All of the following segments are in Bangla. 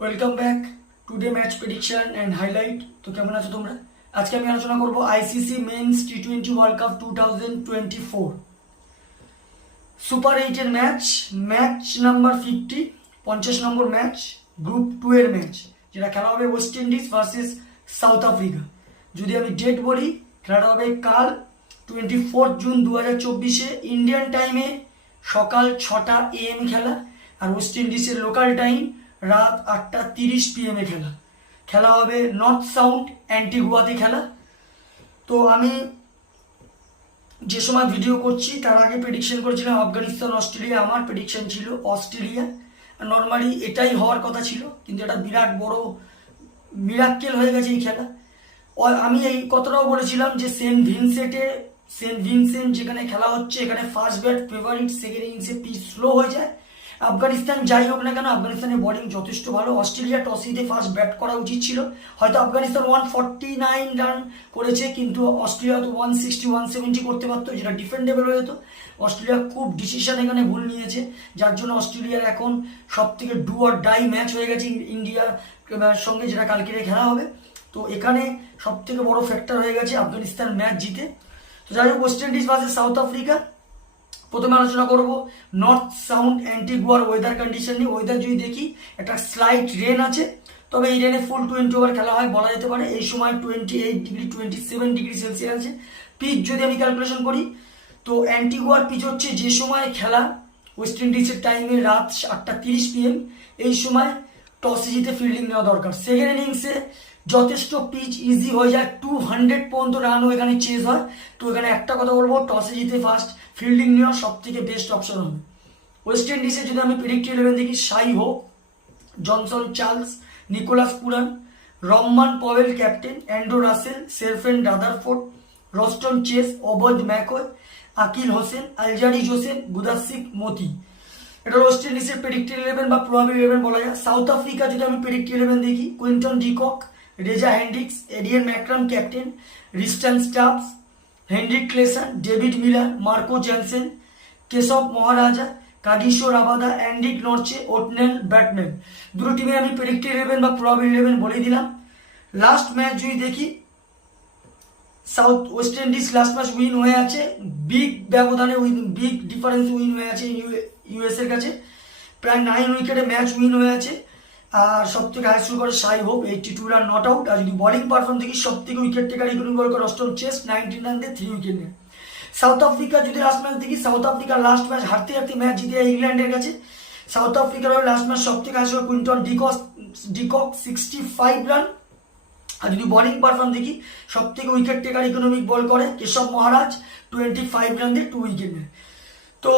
Welcome back today match prediction and highlight. তো কেমন আছো তোমরা? আজকে আমি আলোচনা করব আইসিসি মেন্স টি20 ওয়ার্ল্ড কাপ 2024 সুপার 8-এর ম্যাচ নাম্বার 50, 50 নম্বর ম্যাচ, গ্রুপ 2 এর ম্যাচ, যেটা খেলা হবে West Indies versus South Africa. যদি আমি ডেট বলি, খেলাটা হবে কাল 24 জুন 2024 ইন্ডিয়ান টাইমে সকাল 6টা AM খেলা, আর ওয়েস্ট ইন্ডিজের লোকাল টাইম রাত 8:30 PM খেলা হবে নর্থ সাউন্ড অ্যান্টিগুয়াতে খেলা। তো আমি যে সময় ভিডিও করছি তার আগে প্রেডিকশন করেছিলাম আফগানিস্তান অস্ট্রেলিয়া, আমার প্রেডিকশন ছিল অস্ট্রেলিয়া। নর্মালি এটাই হওয়ার কথা ছিল, কিন্তু এটা বিরাট বড় মিরাক্কেল হয়ে গেছে এই খেলা। আমি এই কথাটাও বলেছিলাম যে সেন্ট ভিনসেন্ট যেখানে খেলা হচ্ছে, এখানে ফার্স্ট ব্যাট ফেভারিট, সেকেন্ড ইনিংসে পিচ স্লো হয়ে যায়। আফগানিস্তান যাই হোক না কেন, আফগানিস্তানের বোলিং যথেষ্ট ভালো। অস্ট্রেলিয়া টস জিতে ফার্স্ট ব্যাট করা উচিত ছিল। হয়তো আফগানিস্তান 149 রান করেছে, কিন্তু অস্ট্রেলিয়া তো 160 170 করতে পারতো, যেটা ডিফেন্ডেবল হয়ে যেত। অস্ট্রেলিয়া খুব ডিসিশন এখানে ভুল নিয়েছে, যার জন্য অস্ট্রেলিয়ার এখন সব থেকে ডু অর ডাই ম্যাচ হয়ে গেছে ইন্ডিয়ার সঙ্গে, যেটা কালকে খেলা হবে। তো এখানে সব থেকে বড় ফ্যাক্টর হয়ে গেছে আফগানিস্তান ম্যাচ জিতে। তো যাই হোক, West Indies versus South Africa. প্রথমে আলোচনা করব নর্থ সাউন্ড অ্যান্টিগুয়ার ওয়েদার কন্ডিশন নিয়ে। ওয়েদার যদি দেখি, একটা স্লাইট রেন আছে, তবে এই রেনে ফুল 20 ওভার খেলা হয় বলা যেতে পারে। এই সময় 28 ডিগ্রি 27 ডিগ্রি সেলসিয়াস আছে। পিচ যদি আমি ক্যালকুলেশন করি, তো অ্যান্টিগুয়ার পিচ হচ্ছে যে সময় খেলা ওয়েস্ট ইন্ডিজের টাইমে রাত 8:30 PM, এই সময় টসে জিতে ফিল্ডিং নেওয়া দরকার। সেকেন্ড ইনিংসে যথেষ্ট পিচ ইজি হয়ে যায়, 200 পর্যন্ত রানও এখানে চেজ হয়। তো এখানে একটা কথা বলবো, টসে জিতে ফার্স্ট ফিল্ডিং নেওয়া সব থেকে বেস্ট অপশন হবে। ওয়েস্ট ইন্ডিজে যদি আমি প্রেডিক্ট 11 দেখি, সাই hope, Johnson Charles, Nicholas Pooran, Rovman Powell captain, Andre Russell, Sherfane Rutherford, Roston Chase, Obed McCoy, Akeal Hosein, Alzarri Joseph, Gudakesh Motie. এটা ওয়েস্ট ইন্ডিজের প্রেডিক্ট 11 বা প্রবাবল 11 বলা যায়। সাউথ আফ্রিকা যদি আমি প্রেডিক্ট 11 দেখি, Quinton de Kock, Reeza Hendricks, Aiden Markram captain, Tristan Stubbs, Heinrich Klaasen, David Miller, Marco Jansen, Keshav Maharaj, Kagiso Rabada, Anrich Nortje, Ottneil Baartman. দুটো টিমে আমি প্রেডিক্ট 11 বা প্রবাবল 11 বলে দিলাম। লাস্ট ম্যাচ যদি দেখি, West Indies last match win হয়ে আছে, বিগ ব্যবধানে বিগ ডিফারেন্স উইন হয়ে আছে ইউএস এর কাছে। প্রায় 9 উইকেটে ম্যাচ উইন হয়ে আছে। আর সব থেকে হাই স্কোর করে Shai Hope, 82 run not out. আর যদি বোলিং পারফর্ম দেখি, সব থেকে উইকেট টেকার ইকোনমি বল করে রস্টন চেস, 19 রান দিয়ে 3 উইকেট নেয়। সাউথ আফ্রিকা যদি লাস্ট ম্যাচ দেখি, সাউথ আফ্রিকার লাস্ট ম্যাচ হারতে ম্যাচ জিতে ইংল্যান্ডের কাছে। সাউথ আফ্রিকার লাস্ট ম্যাচ সব থেকে high score Quinton de Kock 65 run. আর যদি বোলিং পারফর্ম দেখি, সব থেকে উইকেট টেকার ইকোনমিক বল করে কেশব মহারাজ, 25 রান দিয়ে 2 উইকেট নেয়। তো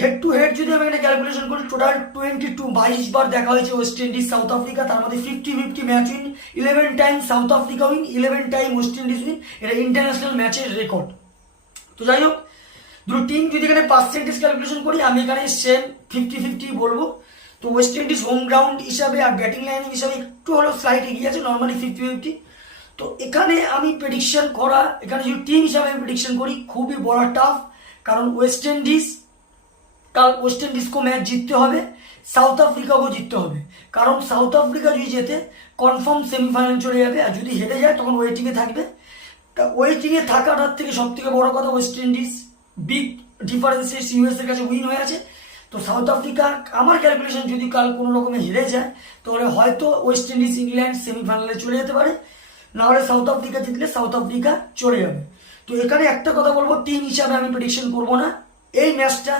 হেড টু হেড যদি আমি এখানে ক্যালকুলেশন করি, টোটাল 22 বার দেখা হয়েছে ওয়েস্ট ইন্ডিজ সাউথ আফ্রিকা। তার মধ্যে 50-50 match win, 11 time south Africa win, 11 time waste Indies win. এটা ইন্টারন্যাশনাল ম্যাচের রেকর্ড। তো যাই হোক, দুটো টিম যদি এখানে পার্সেন্টেজ ক্যালকুলেশন করি, আমি এখানে সেম 50-50 বলবো। তো ওয়েস্ট ইন্ডিজ হোম গ্রাউন্ড হিসাবে আর ব্যাটিং লাইন হিসাবে একটু হলেও স্লাইড এগিয়ে আছে, নর্মালি 50-50। তো এখানে আমি প্রেডিকশন করা, এখানে যদি টিম হিসাবে আমি প্রেডিকশন করি, খুবই বড় টাফ। কারণ ওয়েস্ট ইন্ডিজকেও ম্যাচ জিততে হবে, সাউথ আফ্রিকাকেও জিততে হবে। কারণ সাউথ আফ্রিকা যদি জেতে, কনফার্ম সেমিফাইনাল চলে যাবে। আর যদি হেরে যায়, তখন ওয়েটিংয়ে থাকবে। ওয়েটিংয়ে থাকাটার থেকে সব থেকে বড় কথা, ওয়েস্ট ইন্ডিজ বিগ ডিফারেন্সে ইউএস এর কাছে উইন হয়ে আছে। তো সাউথ আফ্রিকা, আমার ক্যালকুলেশন, যদি কাল কোনো রকমে হেরে যায়, তাহলে হয়তো ওয়েস্ট ইন্ডিজ ইংল্যান্ড সেমিফাইনালে চলে যেতে পারে। নাহলে সাউথ আফ্রিকা জিতলে সাউথ আফ্রিকা চলে যাবে। তো এখানে একটা কথা বলবো, টিম হিসাবে আমি প্রেডিকশন করবো না। এই ম্যাচটা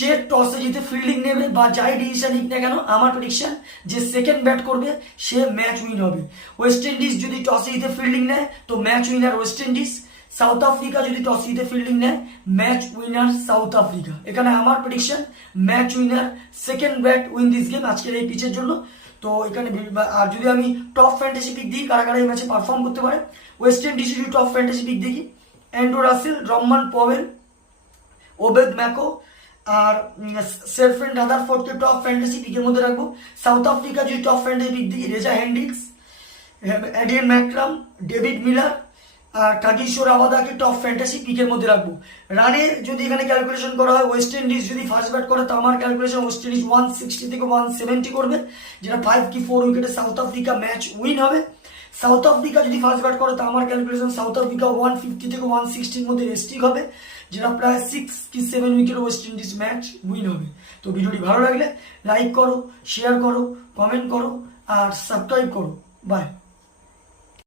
যে টসে জিতে ফিল্ডিং নেবে বা যাই ডিসিশন নিক না কেন, আমার প্রেডিকশন যে সেকেন্ড ব্যাট করবে সে ম্যাচ উইন হবে। ওয়েস্ট ইন্ডিজ যদি টসে জিতে ফিল্ডিং নেয়, তো match winner West Indies. South Africa যদি টস জিতে ফিল্ডিং নেয়, ম্যাচ উইনার সাউথ আফ্রিকা। এখানে আমার prediction match winner, second bat win this game আজকের এই পিচের জন্য। তো এখানে আর যদি আমি টপ ফ্যান্টাসি পিক দিই, কারা কারা এই ম্যাচে পারফর্ম করতে পারে, ওয়েস্ট ইন্ডিজ যদি টপ ফ্যান্টাসি পিক দেখি, অ্যান্ড্রু রাসেল, রহমান পওয়েল, ওবেদ ম্যাকো আর সেরফেন রাদারফোর্ডকে টপ ফ্যান্টাসি পিকের মধ্যে রাখবো। সাউথ আফ্রিকা যদি টপ ফ্যান্টাসি পিক দেখি, Reza Hendricks, Aiden ম্যাকরাম, David Miller, আর কাগিসো রাবাদাকে টপ ফ্যান্টাসি পিকের মধ্যে রাখবো। রানে যদি এখানে ক্যালকুলেশন করা হয়, ওয়েস্ট ইন্ডিজ যদি ফার্স্ট ব্যাট করে তো আমার ক্যালকুলেশন ওয়েস্ট ইন্ডিজ 160 থেকে 170 করবে, যেটা 5 কি 4 উইকেটে সাউথ আফ্রিকা ম্যাচ উইন হবে। সাউথ আফ্রিকা যদি ফার্স্ট ব্যাট করে তো আমার ক্যালকুলেশন সাউথ আফ্রিকা 150 থেকে 160 মধ্যে রেস্টিক হবে, যেটা প্রায় 6 কি 7 উইকেটে ওয়েস্ট ইন্ডিজ ম্যাচ উইন হবে। তো ভিডিওটি ভালো লাগলে লাইক করো, শেয়ার করো, কমেন্ট করো আর সাবস্ক্রাইব করো। বাই।